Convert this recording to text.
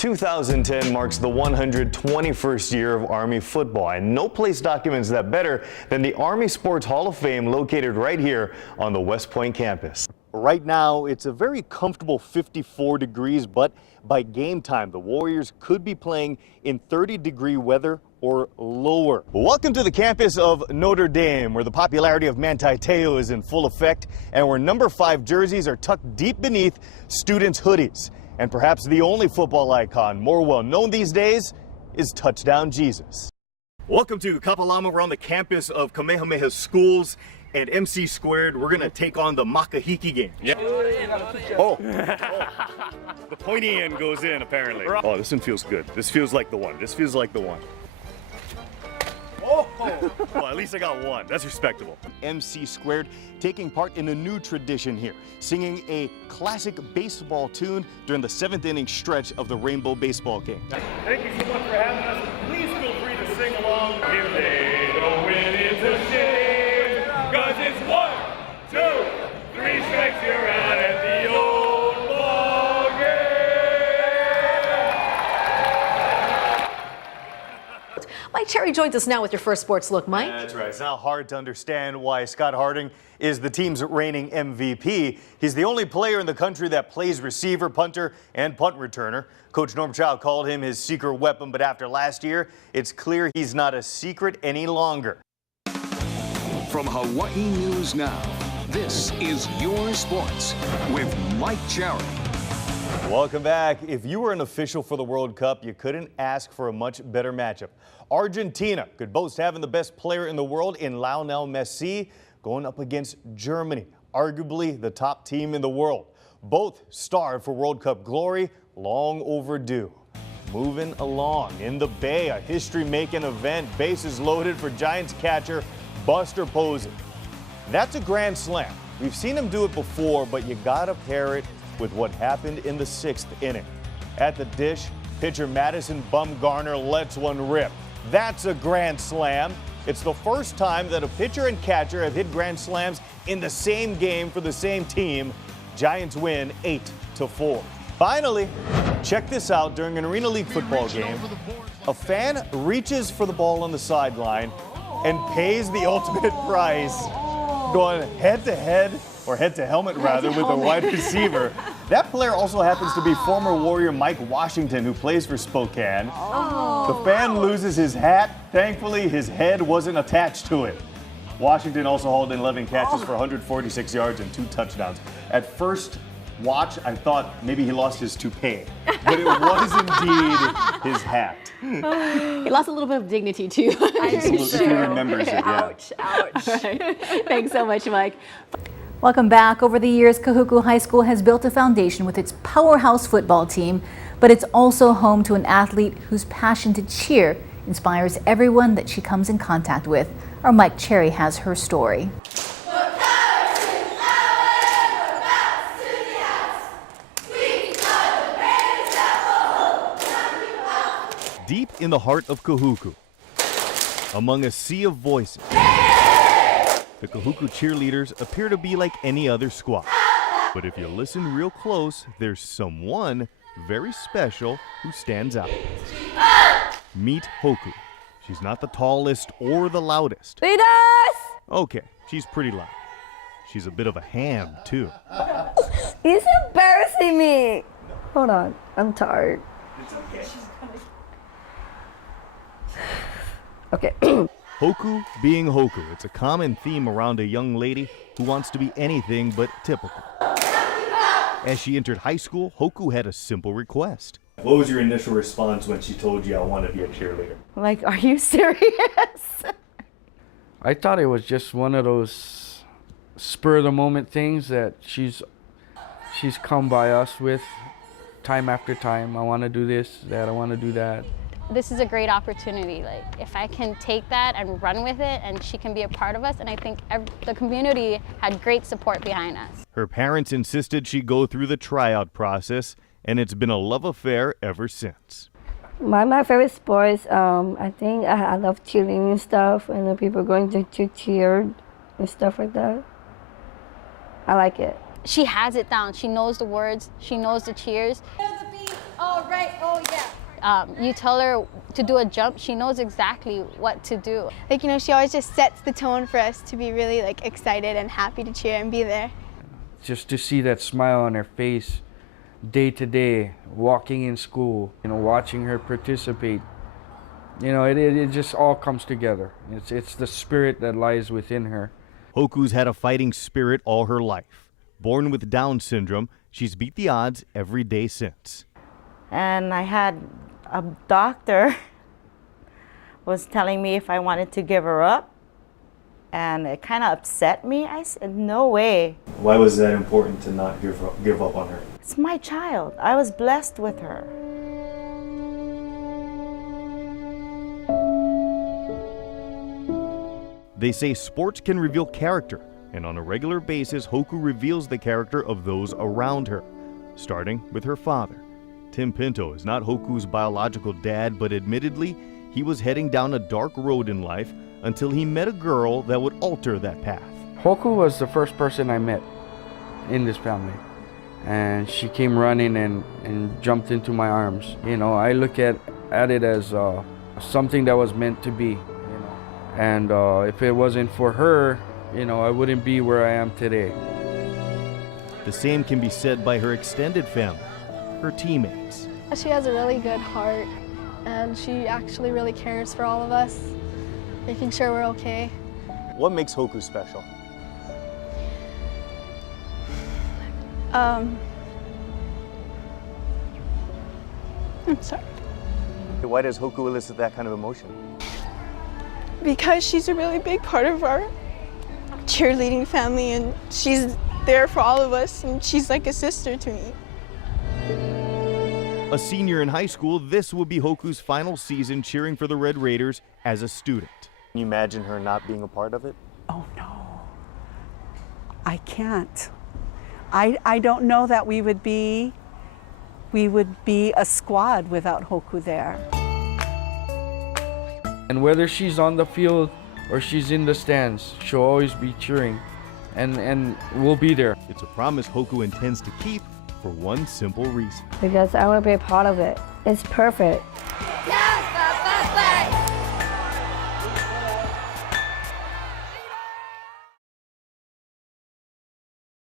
2010 marks the 121st year of Army football, and no place documents that better than the Army Sports Hall of Fame located right here on the West Point campus. Right now, it's a very comfortable 54 degrees, but by game time, the Warriors could be playing in 30-degree weather or lower. Welcome to the campus of Notre Dame, where the popularity of Manti Te'o is in full effect, and where number 5 jerseys are tucked deep beneath students' hoodies. And perhaps the only football icon more well known these days is Touchdown Jesus. Welcome to Kapalama. We're on the campus of Kamehameha Schools and MC Squared. We're going to take on the Makahiki game. Yep. Oh. The pointy end goes in, apparently. Oh, this one feels good. This feels like the one. This feels like the one. Oh. Well, at least I got one. That's respectable. MC Squared taking part in a new tradition here, singing a classic baseball tune during the 7th inning stretch of the Rainbow Baseball game. Thank you so much for having us. Please feel free to sing along. If they don't win, it's a shame, 'cause it's 1, 2, 3 strikes, you're out at the old ball game. Mike Cherry joins us now with your first sports look, Mike. That's right. It's not hard to understand why Scott Harding is the team's reigning MVP. He's the only player in the country that plays receiver, punter, and punt returner. Coach Norm Chow called him his secret weapon, but after last year, it's clear he's not a secret any longer. From Hawaii News Now, this is Your Sports with Mike Cherry. Welcome back. If you were an official for the World Cup, you couldn't ask for a much better matchup. Argentina could boast having the best player in the world in Lionel Messi going up against Germany, arguably the top team in the world. Both starved for World Cup glory, long overdue. Moving along in the Bay, a history-making event, bases loaded for Giants catcher Buster Posey. That's a grand slam. We've seen him do it before, but you gotta pair it with what happened in the 6th inning. At the dish, pitcher Madison Bumgarner lets one rip. That's a grand slam. It's the first time that a pitcher and catcher have hit grand slams in the same game for the same team. Giants win 8-4. Finally, check this out. During an Arena League football game, a fan reaches for the ball on the sideline and pays the ultimate price, going head-to-head, or head-to-helmet rather, with a wide receiver. That player also happens to be former Warrior Mike Washington, who plays for Spokane. The fan loses his hat. Thankfully, his head wasn't attached to it. Washington also hauled in 11 catches for 146 yards and 2 touchdowns. At first watch, I thought maybe he lost his toupee, but it was indeed his hat. He lost a little bit of dignity, too. If he remembers it, yeah. Ouch, ouch. Right. Thanks so much, Mike. Welcome back. Over the years, Kahuku High School has built a foundation with its powerhouse football team, but it's also home to an athlete whose passion to cheer inspires everyone that she comes in contact with. Our Mike Cherry has her story. Deep in the heart of Kahuku, among a sea of voices, the Kahuku cheerleaders appear to be like any other squad. But if you listen real close, there's someone very special who stands out. Meet Hoku. She's not the tallest or the loudest. Lead us! Okay, she's pretty loud. She's a bit of a ham, too. He's embarrassing me. Hold on, I'm tired. Okay. Hoku being Hoku. It's a common theme around a young lady who wants to be anything but typical. As she entered high school, Hoku had a simple request. What was your initial response when she told you I want to be a cheerleader? Like, are you serious? I thought it was just one of those spur of the moment things that she's come by us with time after time. I want to do this, that, I want to do that. This is a great opportunity. Like, if I can take that and run with it, and she can be a part of us, and I think the community had great support behind us. Her parents insisted she go through the tryout process, and it's been a love affair ever since. My favorite sports, I think I love cheering and stuff, and the people going to cheer and stuff like that. I like it. She has it down. She knows the words. She knows the cheers. All right, oh yeah. You tell her to do a jump, she knows exactly what to do. Like, you know, she always just sets the tone for us to be really like excited and happy to cheer and be there. Just to see that smile on her face day to day, walking in school, you know, watching her participate, you know, it just all comes together. It's the spirit that lies within her. Hoku's had a fighting spirit all her life. Born with Down syndrome, she's beat the odds every day since. And I had a doctor was telling me if I wanted to give her up, and it kind of upset me. I said, no way. Why was that important to not give up on her? It's my child. I was blessed with her. They say sports can reveal character, and on a regular basis, Hoku reveals the character of those around her, starting with her father. Tim Pinto is not Hoku's biological dad, but admittedly, he was heading down a dark road in life until he met a girl that would alter that path. Hoku was the first person I met in this family. And she came running and jumped into my arms. You know, I look at it as something that was meant to be, you know. And if it wasn't for her, you know, I wouldn't be where I am today. The same can be said by her extended family, her teammates. She has a really good heart, and she actually really cares for all of us, making sure we're okay. What makes Hoku special? I'm sorry. Why does Hoku elicit that kind of emotion? Because she's a really big part of our cheerleading family, and she's there for all of us, and she's like a sister to me. A senior in high school, this will be Hoku's final season cheering for the Red Raiders as a student. Can you imagine her not being a part of it? Oh no, I can't. I don't know that we would be a squad without Hoku there. And whether she's on the field or she's in the stands, she'll always be cheering, and we'll be there. It's a promise Hoku intends to keep for one simple reason. Because I want to be a part of it. It's perfect.